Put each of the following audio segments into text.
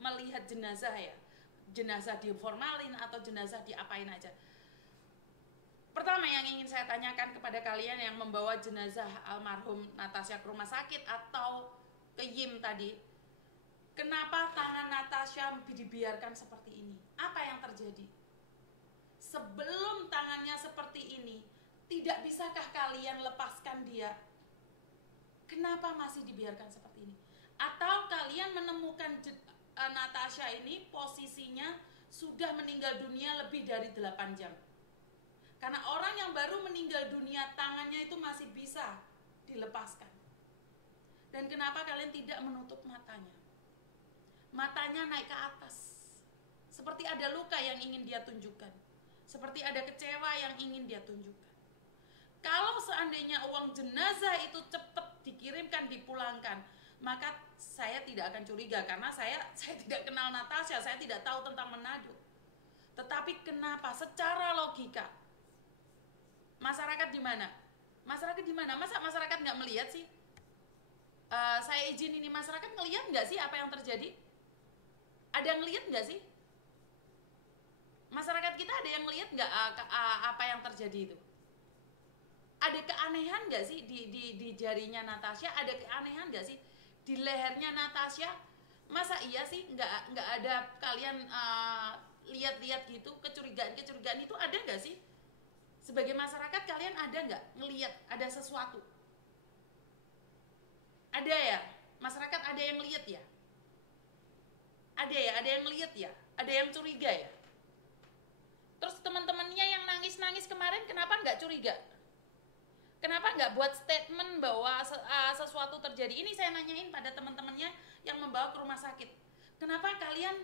melihat jenazah ya, jenazah diformalin atau jenazah diapain aja. Pertama yang ingin saya tanyakan kepada kalian yang membawa jenazah almarhum Natasha ke rumah sakit atau ke YIM tadi, kenapa tangan Natasha dibiarkan seperti ini? Apa yang terjadi? Sebelum tangannya seperti ini, tidak bisakah kalian lepaskan dia? Kenapa masih dibiarkan seperti ini? Atau kalian menemukan Natasha ini posisinya sudah meninggal dunia lebih dari 8 jam? Karena orang yang baru meninggal dunia tangannya itu masih bisa dilepaskan. Dan kenapa kalian tidak menutup matanya? Matanya naik ke atas. Seperti ada luka yang ingin dia tunjukkan. Seperti ada kecewa yang ingin dia tunjukkan. Kalau seandainya uang jenazah itu cepat dikirimkan, dipulangkan, maka saya tidak akan curiga karena saya tidak kenal Natasha, saya tidak tahu tentang Manado. Tetapi kenapa secara logika masyarakat di mana? Masyarakat di mana? Masa masyarakat nggak melihat sih? Saya izin ini, masyarakat ngelihat nggak sih apa yang terjadi? Ada yang lihat nggak sih? Masyarakat kita ada yang lihat nggak apa yang terjadi itu? Ada keanehan nggak sih di jarinya Natasha? Ada keanehan nggak sih di lehernya Natasha? Masa iya sih nggak ada kalian lihat-lihat gitu, kecurigaan itu ada nggak sih? Sebagai masyarakat kalian ada nggak ngelihat ada sesuatu? Ada ya? Masyarakat ada yang lihat ya? Ada ya? Ada yang lihat ya? Ada yang curiga ya? Terus teman-temannya yang nangis-nangis kemarin kenapa nggak curiga? Kenapa nggak buat statement bahwa sesuatu terjadi? Ini saya nanyain pada teman-temannya yang membawa ke rumah sakit. Kenapa kalian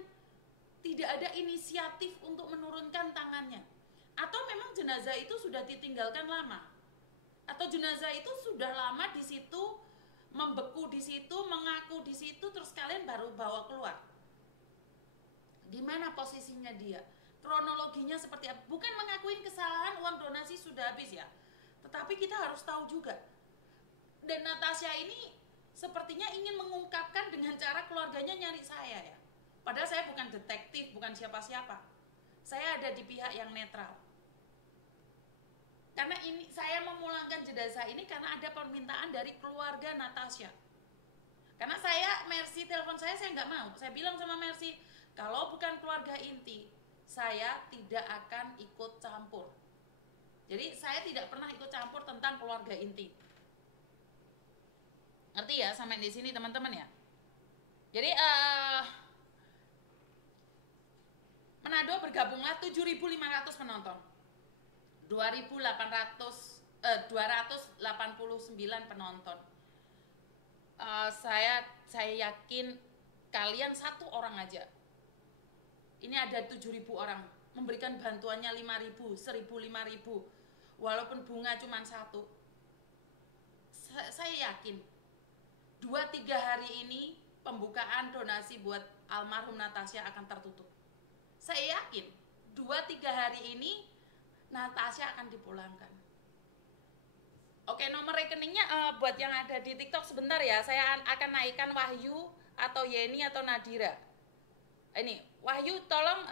tidak ada inisiatif untuk menurunkan tangannya? Atau memang jenazah itu sudah ditinggalkan lama? Atau jenazah itu sudah lama di situ, membeku di situ, mengaku di situ, terus kalian baru bawa keluar? Di mana posisinya dia? Kronologinya seperti apa? Bukan mengakuin kesalahan, uang donasi sudah habis ya. Tetapi kita harus tahu juga. Dan Natasha ini sepertinya ingin mengungkapkan dengan cara keluarganya nyari saya ya. Padahal saya bukan detektif, bukan siapa-siapa. Saya ada di pihak yang netral. Karena ini saya memulangkan jenazah ini karena ada permintaan dari keluarga Natasha. Karena Mercy telepon saya nggak mau. Saya bilang sama Mercy, kalau bukan keluarga inti, saya tidak akan ikut campur. Jadi saya tidak pernah ikut campur tentang keluarga inti. Ngerti ya sampai di sini teman-teman ya? Jadi Manado bergabunglah 7.500 penonton. 289 penonton. Saya yakin kalian satu orang aja. Ini ada 7.000 orang memberikan bantuannya 5.000, 1.000, 5.000. Walaupun bunga cuma satu. Saya yakin 2-3 hari ini pembukaan donasi buat almarhum Natasha akan tertutup. Saya yakin 2-3 hari ini Natasha akan dipulangkan. Oke, nomor rekeningnya buat yang ada di TikTok sebentar ya. Saya akan naikkan Wahyu atau Yeni atau Nadira. Ini Wahyu tolong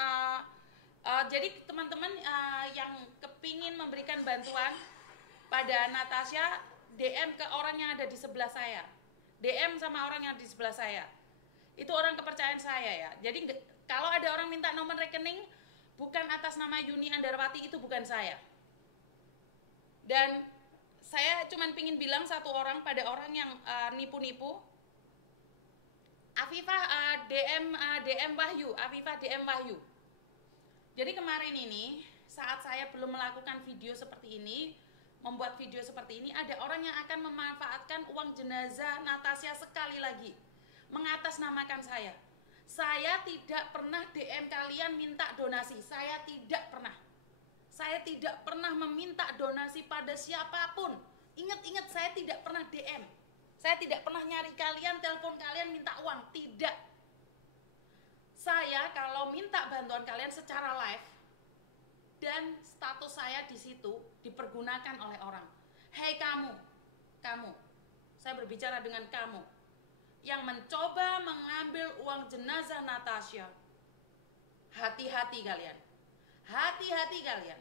jadi teman-teman yang kepingin memberikan bantuan pada Natasha, DM ke orang yang ada di sebelah saya. DM sama orang yang di sebelah saya. Itu orang kepercayaan saya ya. Jadi kalau ada orang minta nomor rekening bukan atas nama Yuni Andarwati, itu bukan saya. Dan saya cuma pingin bilang satu orang pada orang yang nipu-nipu. Afifah DM Wahyu, Afifah DM Wahyu. Jadi kemarin ini saat saya belum melakukan video seperti ini, membuat video seperti ini, ada orang yang akan memanfaatkan uang jenazah Natasha sekali lagi, mengatasnamakan saya. Saya tidak pernah DM kalian minta donasi, saya tidak pernah. Saya tidak pernah meminta donasi pada siapapun. Ingat-ingat, saya tidak pernah DM. Saya tidak pernah nyari kalian, telepon kalian minta uang, tidak. Saya kalau minta bantuan kalian secara live dan status saya di situ dipergunakan oleh orang. Hei kamu, saya berbicara dengan kamu. yang mencoba mengambil uang jenazah Natasha. Hati-hati kalian. Hati-hati kalian.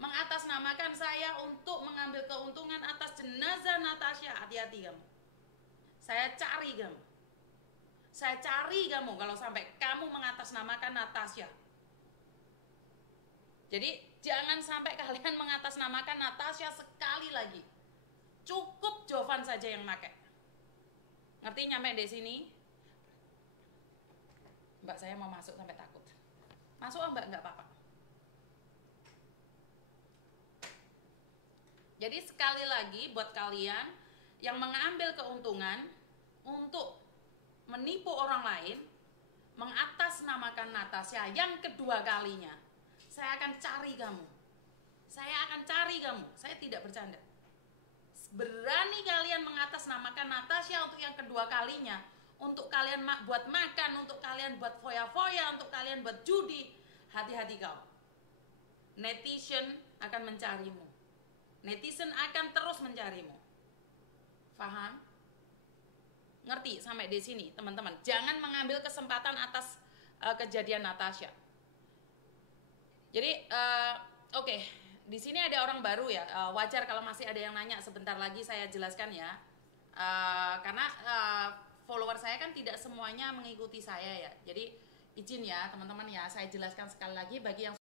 Mengatasnamakan saya untuk mengambil keuntungan atas jenazah Natasha. Hati-hati kamu. Saya cari kamu. Saya cari kamu kalau sampai kamu mengatasnamakan Natasha. Jadi jangan sampai kalian mengatasnamakan Natasha sekali lagi. Cukup Jovan saja yang pakai. Ngerti nyampe di sini? Mbak saya mau masuk sampai takut. Masuk Mbak, nggak apa-apa. Jadi sekali lagi buat kalian yang mengambil keuntungan untuk menipu orang lain, mengatasnamakan Natasha yang kedua kalinya, saya akan cari kamu. Saya akan cari kamu. Saya tidak bercanda. Berani kalian mengatasnamakan Natasha untuk yang kedua kalinya, untuk kalian buat makan, untuk kalian buat foya-foya, untuk kalian buat judi, hati-hati kau. Netizen akan mencarimu. Netizen akan terus mencarimu. Paham? Ngerti sampai di sini, teman-teman? Jangan mengambil kesempatan atas kejadian Natasha. Jadi, oke. Di sini ada orang baru ya. Wajar kalau masih ada yang nanya. Sebentar lagi saya jelaskan ya. Karena follower saya kan tidak semuanya mengikuti saya ya. Jadi izin ya teman-teman ya. Saya jelaskan sekali lagi bagi yang